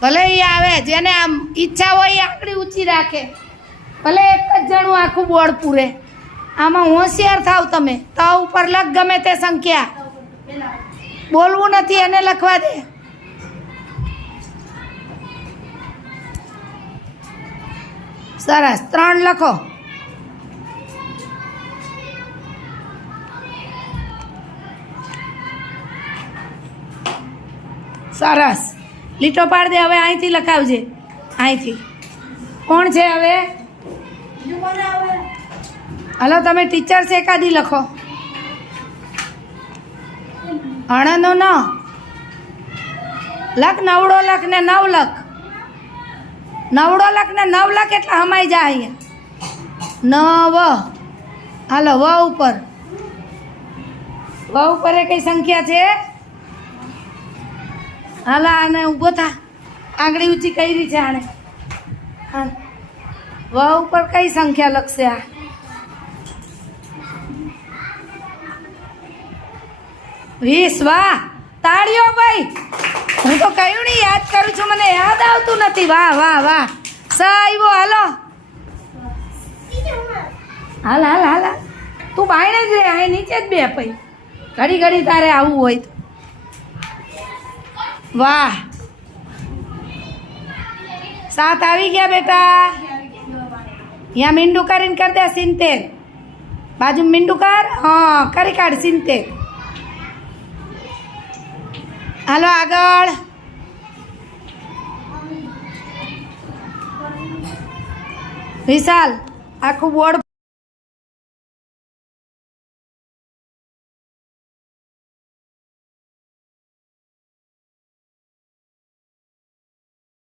ભલે એ આવે, જેને આમ ઈચ્છા હોય એ આંગળી ઊંચી રાખે, ભલે એક જ જણું આખું બોર્ડ પૂરે. આમાં હોશિયાર થાવ તમે. ત ઉપર લખ ગમે તે સંખ્યા, બોલવું નથી, એને લખવા દે. સરસ, 3 લખો. સરસ, લીટો પાડ દે. હવે અહીંથી લખાવજે, અહીંથી. કોણ છે હવે? હલો, તમે ટીચર છે એકાદી લખો. અણનો ન લખ, નવડો લખ ને 9 લખ. નવડો લખ ને 9 લખ એટલે હમાઈ જાય અહીંયા. 9. હાલો, વ ઉપર. વ ઉપર એ કઈ સંખ્યા છે? હાલા, આને ઊભો થા. આંગળી ઊંચી કરી છે આણે. હા, વ ઉપર કઈ સંખ્યા લખશે આ? વીસ. વાહ, તાળીઓ ભાઈ. હું તો કયું નહીં યાદ કરું છું, મને યાદ આવતું નથી. વાહ વાહ વાહ, સ આવ્યો. હાલો, હાલ હાલ હાલ, તું બાયણે જ રે, અહીં નીચે જ બે પઈ. ઘડી ઘડી તારે આવવું હોય તો. વાહ, 7 આવી ગયા બેટા. અહીંયા મીંડું કરીને કરી દે 70. બાજુ મીંડું કર. હા, કરી કાઢ 70. હાલો આગળ. વિશાલ, આખું બોર્ડ